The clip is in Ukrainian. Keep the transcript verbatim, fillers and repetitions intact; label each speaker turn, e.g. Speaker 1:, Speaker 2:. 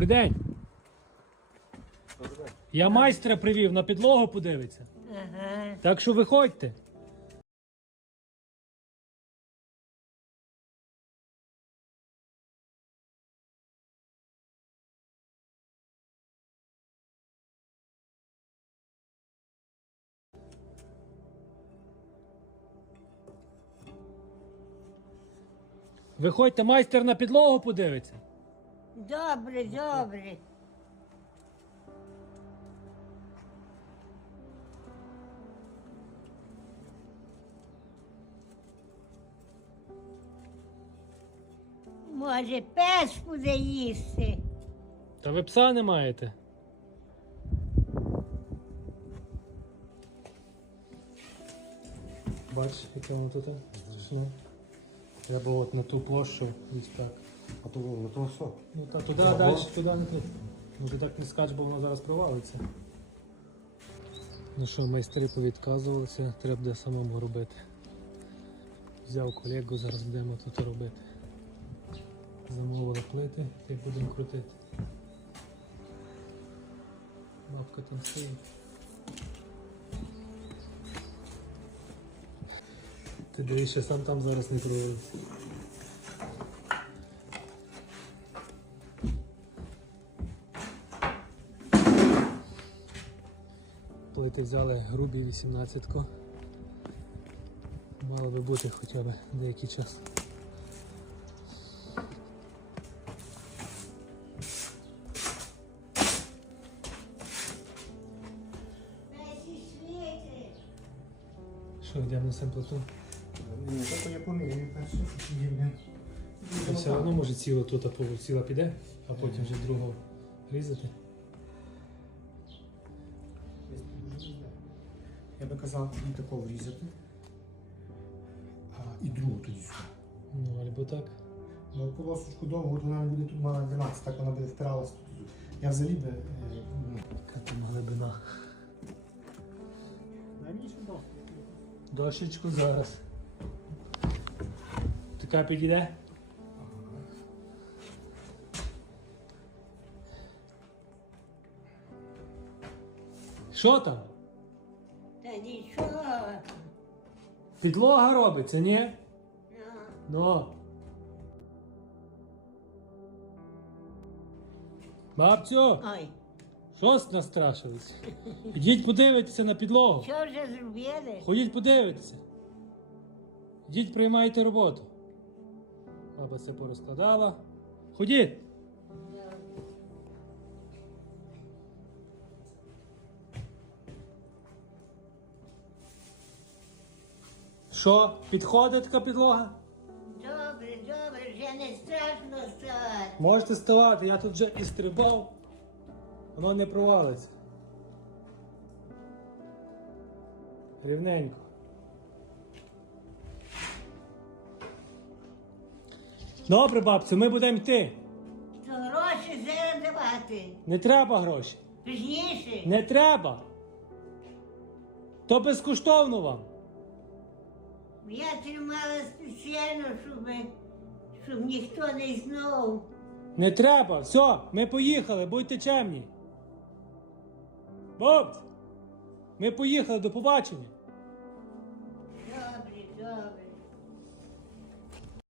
Speaker 1: Добрий день. Я майстра привів, на підлогу подивиться.
Speaker 2: Ага.
Speaker 1: Так що виходьте. Виходьте, майстер на підлогу подивиться.
Speaker 2: Добре, добре. Може, пес буде їсти.
Speaker 1: Та ви пса не маєте. Бачиш, яке воно тут страшне. Треба от на ту площу десь так.
Speaker 3: А то воно то все.
Speaker 1: Ну та туди,
Speaker 3: Ага.
Speaker 1: далі, туди не тут. Ну ти так не скач, бо воно зараз провалиться. Ну що, майстри повідказувалися, треба буде самому робити. Взяв колегу, зараз будемо тут робити. Замовили плити, як будемо крутити. Лапка там стоїть. Ти дивишся, сам там зараз не провалився. Плити взяли грубі вісімнадцятку. Мало би бути хоча б деякий час. Що, йдемо на сам плиту?
Speaker 3: Ні, то я поміряю перше. Є,
Speaker 1: Та все одно може ціла тут, а ціла піде, а потім вже другого різати.
Speaker 3: Я би казав і такого врізати, а і другу тоді сюди.
Speaker 1: Ну, або так.
Speaker 3: Ну, полосочку довгу, то вона не буде тут мала дванадцять, так вона буде впиралася тут. Я взагалі би... е, ну,
Speaker 1: Яка там глибина.
Speaker 3: дай мені сюди.
Speaker 1: Дощечку зараз. Така підійде? Що там?
Speaker 2: Та нічого.
Speaker 1: Підлога робиться, ні?
Speaker 2: Ну,
Speaker 1: Ну. Бабцю,
Speaker 2: ой,
Speaker 1: що ж настрашились? Ідіть подивитися на підлогу.
Speaker 2: що вже зробили?
Speaker 1: Ходіть подивитися. Ідіть приймайте роботу. Баба все порозкладала. Ходіть. Що, підходить така підлога?
Speaker 2: Добре, добре, вже не страшно стати.
Speaker 1: Можете ставати, я тут вже і стрибав. Воно не провалиться. Рівненько. Добре, бабцю, ми будемо йти.
Speaker 2: То гроші зараз давати.
Speaker 1: Не треба гроші.
Speaker 2: Пізніше.
Speaker 1: Не треба. То безкоштовно вам.
Speaker 2: Я тримала спеціально, щоб, щоб ніхто не знав.
Speaker 1: Не треба. Все, ми поїхали, будьте чемні. Бабцю, ми поїхали, до побачення.